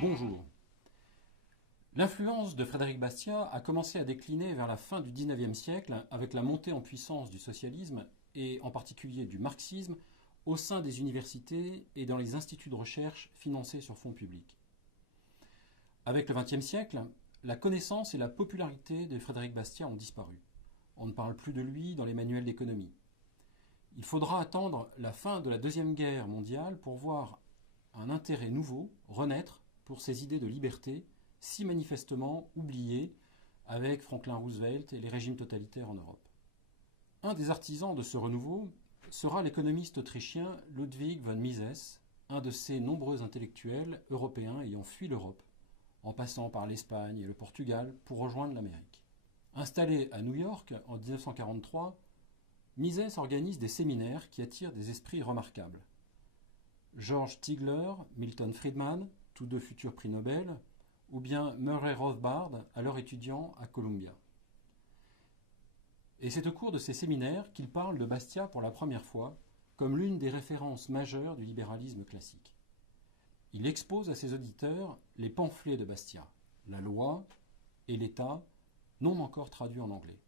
Bonjour. L'influence de Frédéric Bastiat a commencé à décliner vers la fin du XIXe siècle avec la montée en puissance du socialisme et en particulier du marxisme au sein des universités et dans les instituts de recherche financés sur fonds publics. Avec le XXe siècle, la connaissance et la popularité de Frédéric Bastiat ont disparu. On ne parle plus de lui dans les manuels d'économie. Il faudra attendre la fin de la Deuxième Guerre mondiale pour voir un intérêt nouveau renaître pour ces idées de liberté si manifestement oubliées avec Franklin Roosevelt et les régimes totalitaires en Europe. Un des artisans de ce renouveau sera l'économiste autrichien Ludwig von Mises, un de ces nombreux intellectuels européens ayant fui l'Europe, en passant par l'Espagne et le Portugal pour rejoindre l'Amérique. Installé à New York en 1943, Mises organise des séminaires qui attirent des esprits remarquables. George Stigler, Milton Friedman, tous deux futurs prix Nobel, ou bien Murray Rothbard, alors étudiant à Columbia. Et c'est au cours de ces séminaires qu'il parle de Bastiat pour la première fois comme l'une des références majeures du libéralisme classique. Il expose à ses auditeurs les pamphlets de Bastiat, La loi et l'État, non encore traduits en anglais.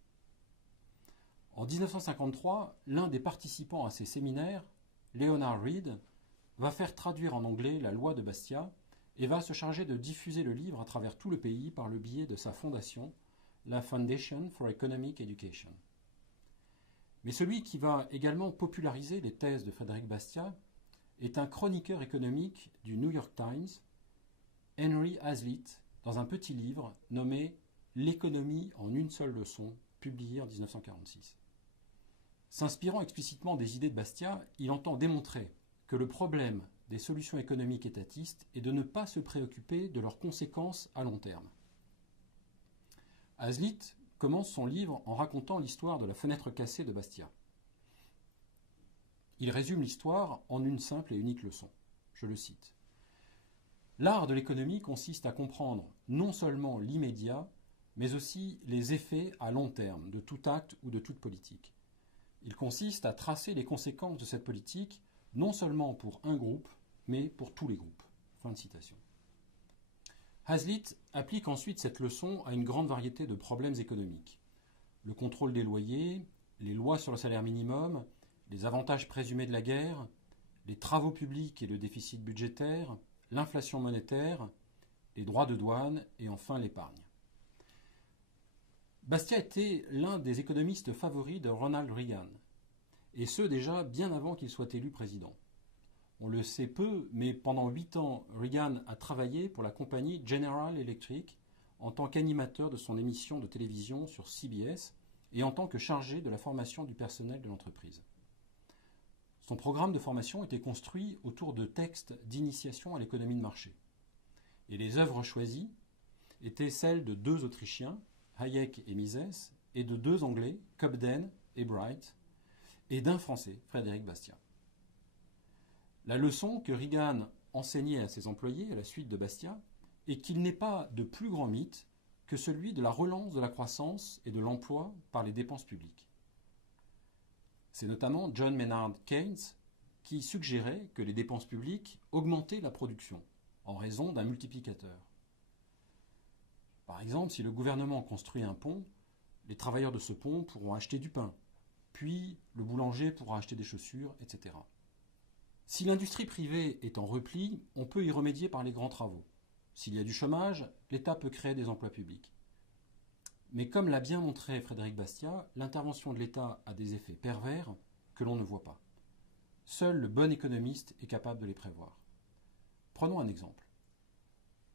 En 1953, l'un des participants à ces séminaires, Leonard Read, va faire traduire en anglais la loi de Bastiat et va se charger de diffuser le livre à travers tout le pays par le biais de sa fondation, la Foundation for Economic Education. Mais celui qui va également populariser les thèses de Frédéric Bastiat est un chroniqueur économique du New York Times, Henry Hazlitt, dans un petit livre nommé L'économie en une seule leçon, publié en 1946. S'inspirant explicitement des idées de Bastiat, il entend démontrer que le problème des solutions économiques étatistes est de ne pas se préoccuper de leurs conséquences à long terme. Hazlitt commence son livre en racontant l'histoire de la fenêtre cassée de Bastiat. Il résume l'histoire en une simple et unique leçon. Je le cite. L'art de l'économie consiste à comprendre non seulement l'immédiat, mais aussi les effets à long terme de tout acte ou de toute politique. Il consiste à tracer les conséquences de cette politique non seulement pour un groupe, mais pour tous les groupes. Fin de citation. Hazlitt applique ensuite cette leçon à une grande variété de problèmes économiques. Le contrôle des loyers, les lois sur le salaire minimum, les avantages présumés de la guerre, les travaux publics et le déficit budgétaire, l'inflation monétaire, les droits de douane et enfin l'épargne. Bastiat était l'un des économistes favoris de Ronald Reagan, et ce déjà bien avant qu'il soit élu président. On le sait peu, mais pendant 8 ans, Reagan a travaillé pour la compagnie General Electric en tant qu'animateur de son émission de télévision sur CBS et en tant que chargé de la formation du personnel de l'entreprise. Son programme de formation était construit autour de textes d'initiation à l'économie de marché. Et les œuvres choisies étaient celles de 2 Autrichiens, Hayek et Mises, et de 2 Anglais, Cobden et Bright, et d'un Français, Frédéric Bastiat. La leçon que Reagan enseignait à ses employés à la suite de Bastiat est qu'il n'est pas de plus grand mythe que celui de la relance de la croissance et de l'emploi par les dépenses publiques. C'est notamment John Maynard Keynes qui suggérait que les dépenses publiques augmentaient la production en raison d'un multiplicateur. Par exemple, si le gouvernement construit un pont, les travailleurs de ce pont pourront acheter du pain, puis le boulanger pourra acheter des chaussures, etc. Si l'industrie privée est en repli, on peut y remédier par les grands travaux. S'il y a du chômage, l'État peut créer des emplois publics. Mais comme l'a bien montré Frédéric Bastiat, l'intervention de l'État a des effets pervers que l'on ne voit pas. Seul le bon économiste est capable de les prévoir. Prenons un exemple.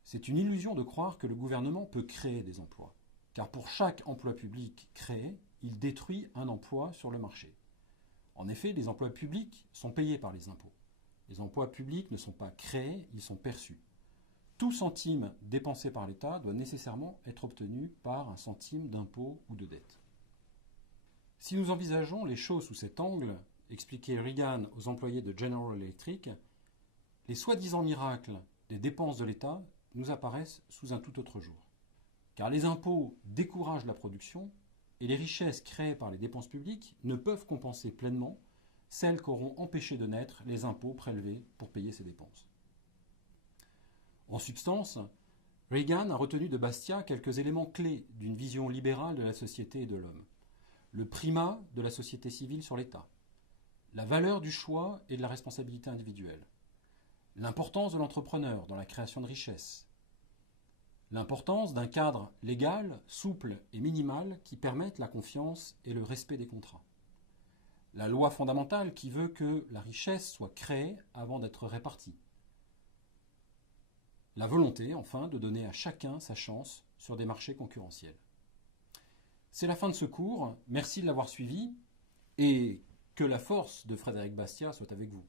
C'est une illusion de croire que le gouvernement peut créer des emplois, car pour chaque emploi public créé, il détruit un emploi sur le marché. En effet, les emplois publics sont payés par les impôts. Les emplois publics ne sont pas créés, ils sont perçus. Tout centime dépensé par l'État doit nécessairement être obtenu par un centime d'impôt ou de dette. Si nous envisageons les choses sous cet angle, expliquait Reagan aux employés de General Electric, les soi-disant miracles des dépenses de l'État nous apparaissent sous un tout autre jour. Car les impôts découragent la production et les richesses créées par les dépenses publiques ne peuvent compenser pleinement celles qu'auront empêché de naître les impôts prélevés pour payer ces dépenses. En substance, Reagan a retenu de Bastiat quelques éléments clés d'une vision libérale de la société et de l'homme. Le primat de la société civile sur l'État, la valeur du choix et de la responsabilité individuelle, l'importance de l'entrepreneur dans la création de richesses, l'importance d'un cadre légal, souple et minimal qui permette la confiance et le respect des contrats, la loi fondamentale qui veut que la richesse soit créée avant d'être répartie, la volonté, enfin, de donner à chacun sa chance sur des marchés concurrentiels. C'est la fin de ce cours, merci de l'avoir suivi, et que la force de Frédéric Bastiat soit avec vous.